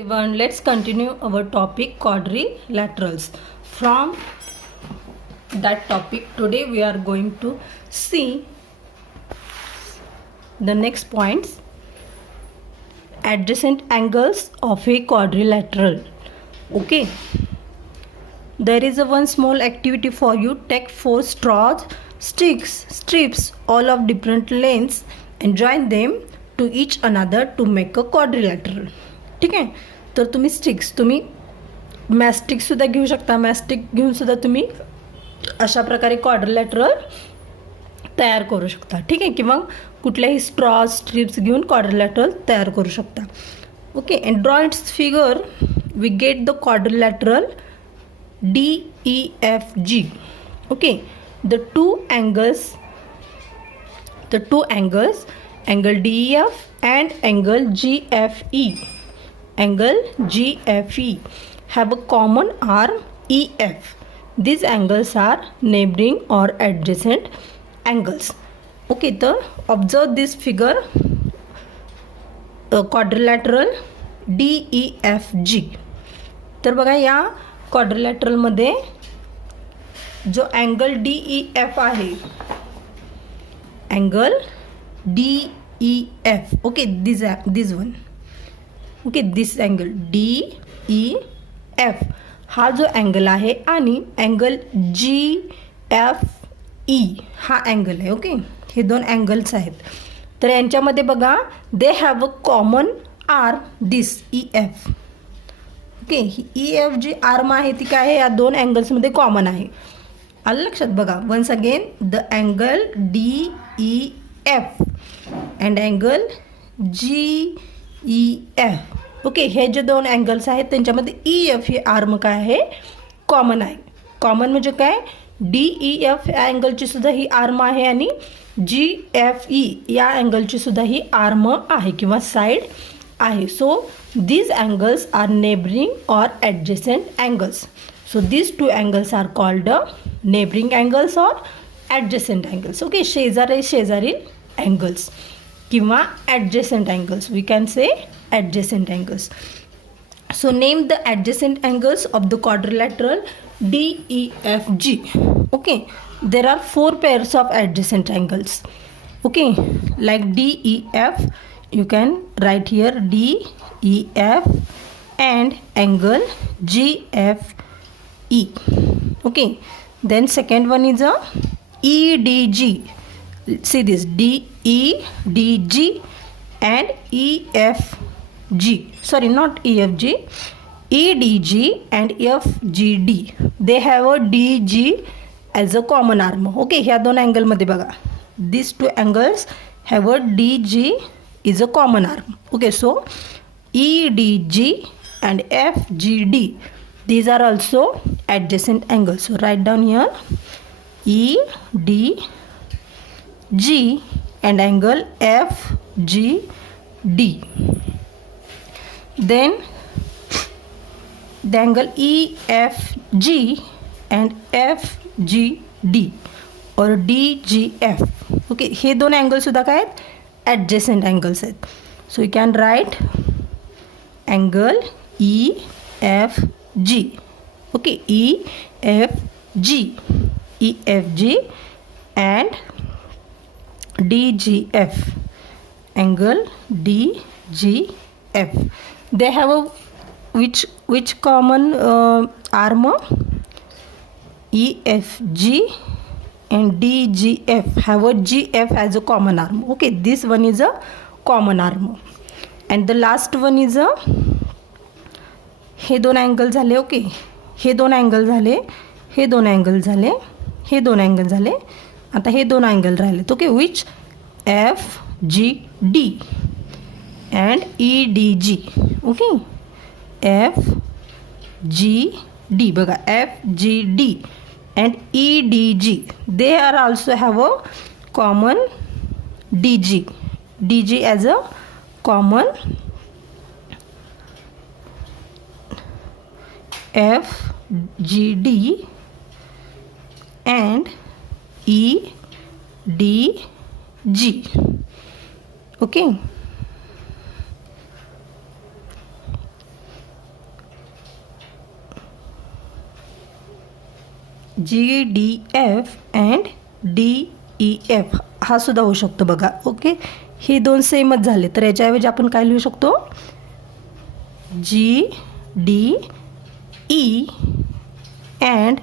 Everyone, let's continue our topic quadrilaterals. From that topic, today we are going to see the next points: adjacent angles of a quadrilateral. Okay, there is a one small activity for you. Take 4 straws, sticks, strips, all of different lengths, and join them to each another to make a quadrilateral. ठीक आहे, तर तुम्ही मॅस्टिक सुद्धा घेऊ शकता. मॅस्टिक घेऊन सुद्धा तुम्ही अशा प्रकारे क्वाड्रिलॅटरल तयार करू शकता. ठीक आहे, किंवा कुठल्याही स्ट्रॉ स्ट्रिप्स घेऊन क्वाड्रिलॅटरल तयार करू शकता. Okay, and draw its figure. We get the quadrilateral DEFG. Okay, the two angles, angle DEF and angle GFE, have a common arm EF. These angles are neighboring or adjacent angles. Okay, so observe this figure, quadrilateral DEFG. तर बघा, या क्वाड्रिलॅटरलमध्ये जो angle DEF आहे, angle DEF, okay, this one, okay, this angle DEF हा जो angle आहे आणि अँगल GFE हा अँगल आहे. ओके, हे दोन अँगल्स आहेत. तर यांच्यामध्ये बघा, they have a common arm, this EF. Okay, ही EF जी आर्म आहे ती काय आहे, या दोन अँगल्समध्ये कॉमन आहे. आलं लक्षात? बघा, once again, the angle DEF and angle GEF. Okay, हे जे दोन अँगल्स आहेत त्यांच्यामध्ये EF ही आर्म काय आहे, कॉमन आहे. कॉमन म्हणजे काय, DEF या अँगलची सुद्धा ही आर्म आहे आणि GFE या अँगलची सुद्धा ही आर्म आहे किंवा साईड आहे. So these angles are neighboring or adjacent angles. So these two angles are called neighboring angles or adjacent angles. Okay, शेजारी angles किंवा adjacent angles, we can say adjacent angles. So name the adjacent angles of the quadrilateral DEFG. Okay, there are 4 pairs of adjacent angles. Okay, like DEF, you can write here DEF and angle GFE. Okay, then second one is a EDG. See this, DEDG and EFG. Sorry, not EFG, EDG and FGD. They have a DG as a common arm. Okay, ह्या दोन angle मध्ये बघा, these two angles have a DG is a common arm. Okay, so EDG and FGD, these are also adjacent angles. So write down here EDG and angle FGD. Then the angle EFG and FGD or DGF. Okay, हे दोन angle सुद्धा काय आहेत, adjacent angles आहेत. So you can write angle EFG. Okay, EFG and DGF, angle DGF. They have a which common arm, EFG and DGF have a GF as a common arm. Okay, this one is a common arm. And the last one is a, हे दोन angle झाले. Okay, हे दोन angle झाले, हे दोन angle झाले, हे दोन अँगल झाले. आता हे दोन अँगल राहिलेत. Okay, which FGD and EDG. Okay, FGD बघा, FGD and EDG, they are also have a common DG as a common FGD and EDG. Okay, GDF and DEF हा सुद्धा होऊ शकतो बघा. ओके, हे दोन सेमच झाले, तर याच्याऐवजी आपण काय लिहू शकतो? GDE and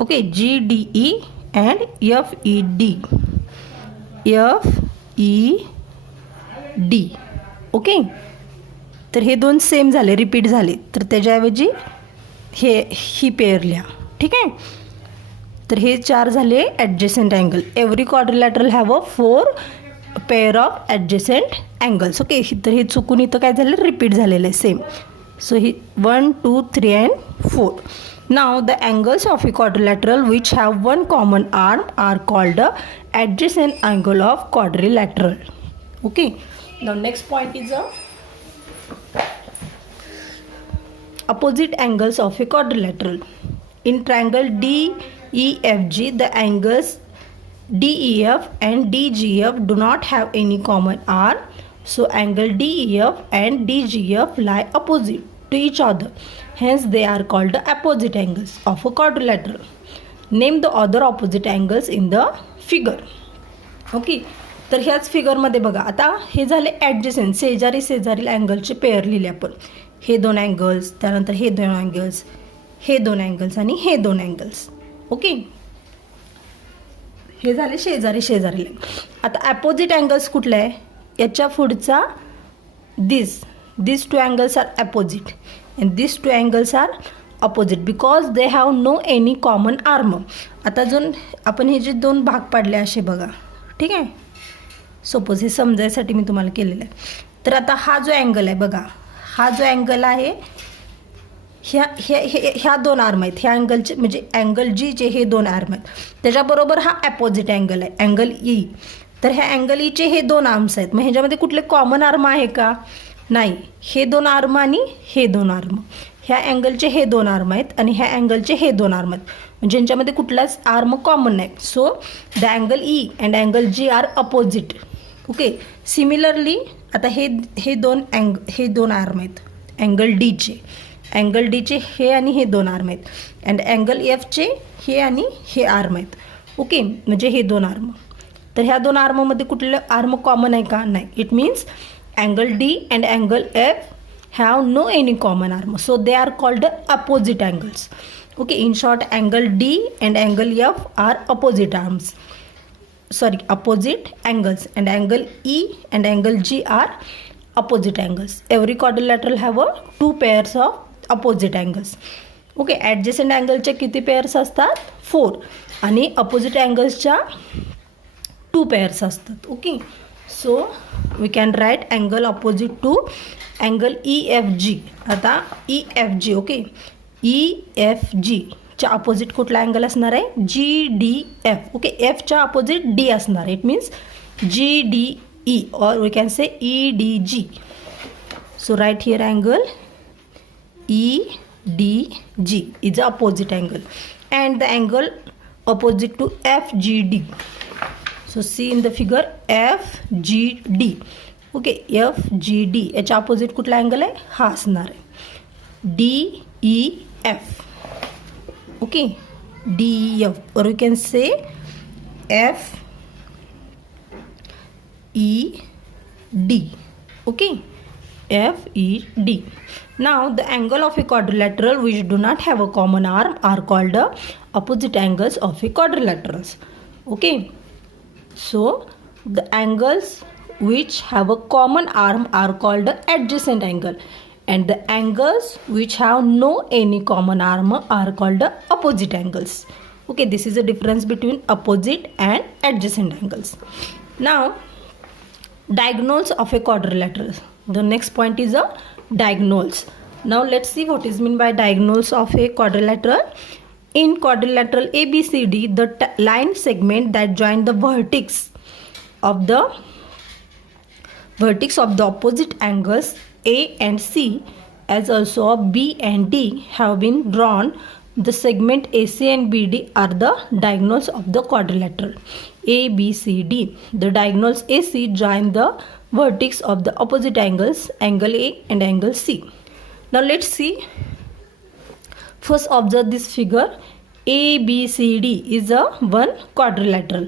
okay GDE and FED. Okay, तर हे दोन सेम झाले, रिपीट झाले, तर त्याच्याऐवजी ही पेअर लिहा. ठीक आहे, तर हे 4 झाले adjacent angle. Every quadrilateral have a 4 pair of adjacent angles. Okay, तर हे चुकून इथं काय झालं, रिपीट झालेलं आहे सेम. सो ही 1 2 3 and 4. Now the angles of a quadrilateral which have one common arm are called adjacent angle of quadrilateral. Okay, now next point is opposite angles of a quadrilateral. In triangle DEFG, the angles DEF and DGF do not have any common arm, so angle DEF and DGF lie opposite to each other. Hence, they are called the opposite angles of a quadrilateral. Name the other opposite angles in the figure. Okay, तर ह्याच फिगरमध्ये बघा, आता हे झाले ॲडजेसंट, शेजारी शेजारील अँगलचे pair लिहिले आपण. हे 2 अँगल्स, त्यानंतर हे 2 अँगल्स, हे 2 अँगल्स आणि हे 2 अँगल्स. ओके, हे झाले शेजारी शेजारी. आता ॲपोजिट अँगल्स कुठले आहे? याच्या पुढचा this 2 angles are opposite and this 2 angles are opposite because they have no any common arm. आता जो आपण हे जे 2 भाग पाडले असे बघा. ठीक आहे, सपोज हे समजायसाठी मी तुम्हाला केलेलं आहे. तर आता हा जो अँगल आहे बघा, हा जो अँगल आहे, ह्या 2 आर्म आहेत, ह्या अँगलचे म्हणजे अँगल जी जे हे 2 आर्म आहेत, त्याच्याबरोबर हा ॲपोजिट अँगल आहे, अँगल ई. तर ह्या अँगल ईचे हे 2 आर्म्स आहेत. मग ह्याच्यामध्ये कुठले कॉमन आर्म आहे का? नाही. हे 2 आर्म आणि हे 2 आर्म, ह्या अँगलचे हे 2 आर्म आहेत आणि ह्या अँगलचे हे 2 आर्म आहेत, म्हणजे यांच्यामध्ये कुठलाच आर्म कॉमन नाही. So the angle E and angle G are opposite. Okay, similarly आता हे 2 आर्म आहेत अँगल डीचे, अँगल डीचे हे आणि हे 2 आर्म आहेत, अँड अँगल एफचे हे आणि हे आर्म आहेत. ओके, म्हणजे हे 2 आर्म. तर ह्या 2 आर्ममध्ये कुठलं आर्म कॉमन आहे का? नाही. It means angle D and angle F have no any common arm, so they are called opposite angles. Okay, in short, angle D and angle F are opposite arms, opposite angles, and angle E and angle G are opposite angles. Every quadrilateral have a 2 pairs of opposite angles. Okay, adjacent angle चे किती pairs असतात? 4 आणि opposite angles च्या 2 pairs असतात. Okay, so we can write angle opposite to angle EFG. आता EFG, okay, EFG च्या opposite कुठला angle असणार आहे? GDF. ओके, एफच्या अपोजिट डी असणार आहे. It means GDE or we can say EDG. So write here angle EDG is the opposite angle and the angle opposite to FGD. So see in the figure FGD. Okay, FGD याच्या opposite कुठला angle आहे? हा असणार आहे DEF. Okay, DEF or you can say FED. Okay, FED. Now the angle of a quadrilateral which do not have a common arm are called the opposite angles of a quadrilaterals. Okay, so the angles which have a common arm are called the adjacent angle, and the angles which have no any common arm are called the opposite angles. Okay, this is the difference between opposite and adjacent angles. Now diagonals of a quadrilateral. The next point is a diagonals. Now let's see what is mean by diagonals of a quadrilateral. In quadrilateral ABCD, the line segment that join the vertex of the opposite angles A and C as also of B and D have been drawn. The segment AC and BD are the diagonals of the quadrilateral ABCD. The diagonals AC join the vertex of the opposite angles, angle A and angle C. Now let's see. First observe this figure. ABCD is a one quadrilateral.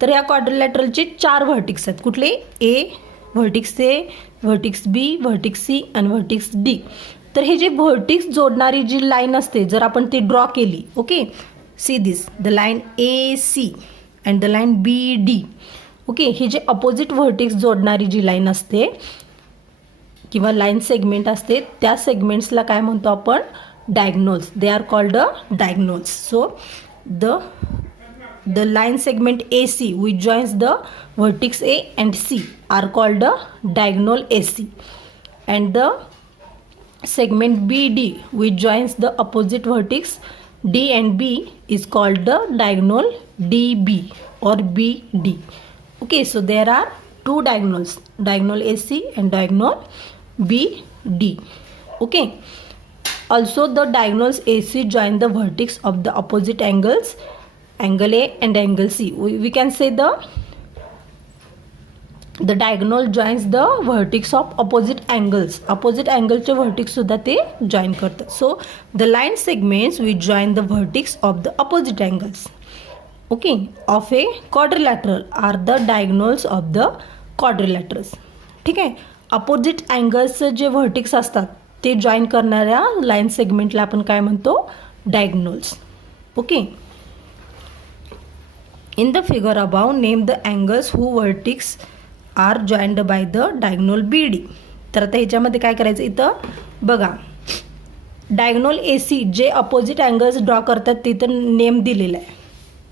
तर या क्वाड्रिलॅटरलचे 4 व्हर्टिक्स आहेत. कुठले? A, व्हर्टिक्स A, व्हर्टिक्स B, व्हर्टिक्स C आणि व्हर्टिक्स D. तर हे जे व्हर्टिक्स जोडणारी जी line असते, जर आपण ती ड्रॉ केली, okay, see this the line AC and the line BD. Okay, हे जे अपोजिट व्हर्टिक्स जोडणारी जी लाईन असते किंवा लाईन सेगमेंट असते, त्या सेगमेंट्सला काय म्हणतो आपण? Diagonals. They are called a diagonals. So the line segment AC which joins the vertex A and C are called a diagonal AC, and the segment BD which joins the opposite vertex D and B is called the diagonal DB or BD. Okay, so there are two diagonals, diagonal AC and diagonal BD. Okay, also the diagonals AC join the vertex of the opposite angles, angle A and angle C. We can say the diagonal joins the vertex of opposite angles. Opposite angle चे vertex सुद्धा ते join करतात. So the line segments which join the vertex of the opposite angles, okay, of a quadrilateral are the diagonals of the quadrilaterals. ठीक आहे. Opposite अँगल्सचे जे व्हर्टिक्स असतात ते join करणाऱ्या लाईन सेगमेंटला आपण काय म्हणतो? Diagonals. Okay. In the figure above, name the angles whose vertex are joined by the diagonal BD. तर आता ह्याच्यामध्ये काय करायचं? इथं बघा, डायगोनल AC जे अपोजिट अँगल्स ड्रॉ करतात तिथं नेम दिलेलं आहे.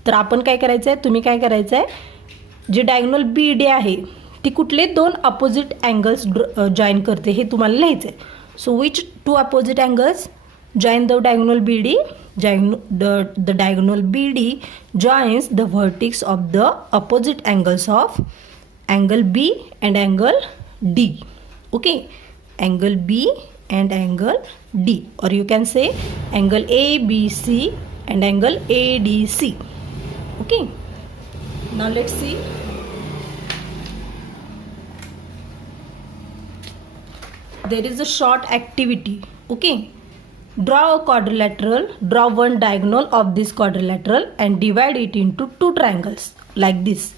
तर आपण काय करायचं आहे? तुम्ही काय करायचं आहे? जे डायगोनल BD आहे ती कुठले 2 अपोजिट अँगल्स जॉईन करते हे तुम्हाला लिहायचं आहे. So which 2 opposite angles join the diagonal BD? The diagonal BD joins the vertex of the opposite angles of angle B and angle D. Okay, angle B and angle D, or you can say angle ABC and angle ADC. Okay, now let's see. There is a short activity. Okay, draw a quadrilateral, draw one diagonal of this quadrilateral and divide it into 2 triangles like this.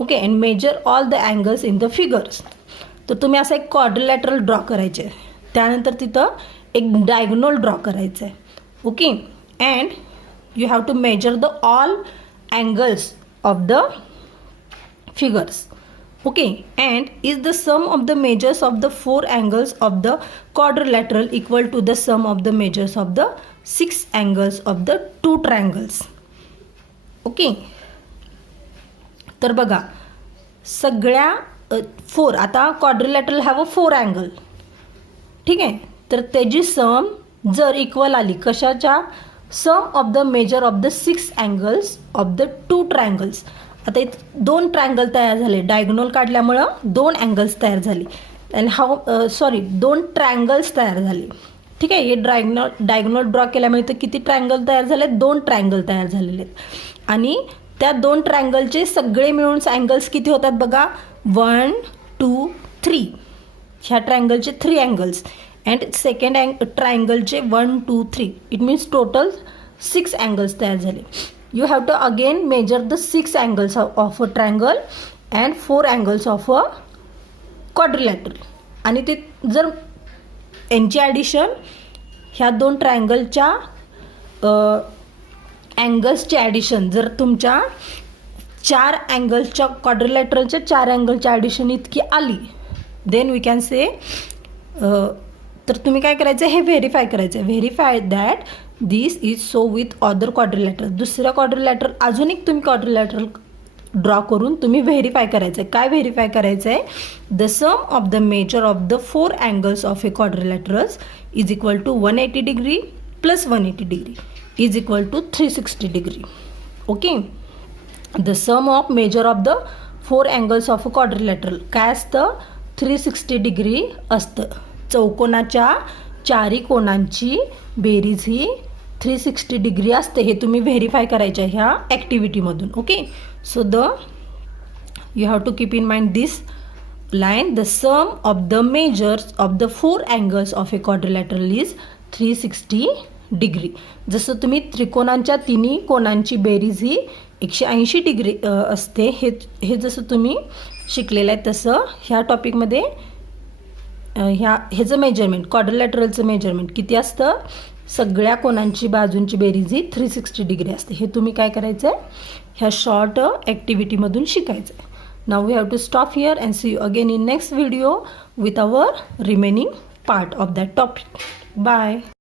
Okay, and measure all the angles in the figures. तर तुम्ही असं एक quadrilateral draw करायचे, त्यानंतर तिथं एक diagonal draw करायचं आहे. Okay, and you have to measure the all angles of the figures. Okay, and is the sum of the measures of the 4 angles of the quadrilateral equal to the sum of the measures of the 6 angles of the 2 triangles? Okay, तर बघा सगळ्या 4, आता quadrilateral have a 4 angle. ठीक आहे, तर त्याची सम जर equal आली कशाच्या? Sum of the measure of the 6 angles of the 2 triangles. आता इथं 2 ट्रायंगल तयार झाले, डायगोनल काढल्यामुळं 2 अँगल्स तयार झाले आणि 2 ट्रायंगल्स तयार झाले. ठीक आहे, हे डायगोनल ड्रॉ केल्यामुळे तर किती ट्रायंगल तयार झाले? 2 ट्रायंगल तयार झालेले आहेत. आणि त्या 2 ट्रायंगलचे सगळे मिळून अँगल्स किती होतात बघा? 1 2 3. ह्या ट्रायंगलचे 3 अँगल्स अँड सेकंड ट्रायंगलचे 1 2 3. इट मीन्स टोटल 6 अँगल्स तयार झाले. You have to again measure the 6 angles of a triangle and 4 angles of a quadrilateral. आणि ते जर यांची ॲडिशन ह्या 2 ट्रायंगलच्या अँगल्सची ॲडिशन जर तुमच्या 4 अँगल्सच्या क्वाड्रिलॅटरलच्या 4 अँगलच्या ॲडिशन इतकी आली, देन वी कॅन से, तर तुम्ही काय करायचं? हे व्हेरीफाय करायचं. Verify that this is so with other quadrilateral. दुसऱ्या क्वाड्रिलॅटरल अजून एक तुम्ही क्वाड्रिलॅटरल ड्रॉ करून तुम्ही व्हेरीफाय करायचं आहे. काय व्हेरीफाय करायचं आहे? The sum of the measure of the 4 angles of a quadrilaterals is equal to 180 degree plus 180 degree is equal to 360 degree. Okay, the sum of measure of the 4 angles of a quadrilateral काय असतं? 360 degree असतं. चौकोनाच्या 4 कोणांची बेरीज ही 360 degree असते. हे तुम्ही verify करायचं ह्या ॲक्टिव्हिटीमधून. Okay, so you have to keep in mind this line. The sum of the measures of the 4 angles of a quadrilateral is 360 degree. जसं तुम्ही त्रिकोणांच्या तिन्ही कोणांची बेरीज ही 180 डिग्री असते, हे जसं तुम्ही शिकलेलं आहे तसं ह्या टॉपिकमध्ये ह्याचं मेजरमेंट, क्वाड्रिलॅटरलचं मेजरमेंट किती असतं, सगळ्या कोणांची बाजूंची बेरीज ही 360 डिग्री असते. हे तुम्ही काय करायचं आहे, ह्या शॉर्ट ॲक्टिव्हिटीमधून शिकायचं आहे. Now we have to stop here and see you again in next video with our remaining part of that topic. Bye.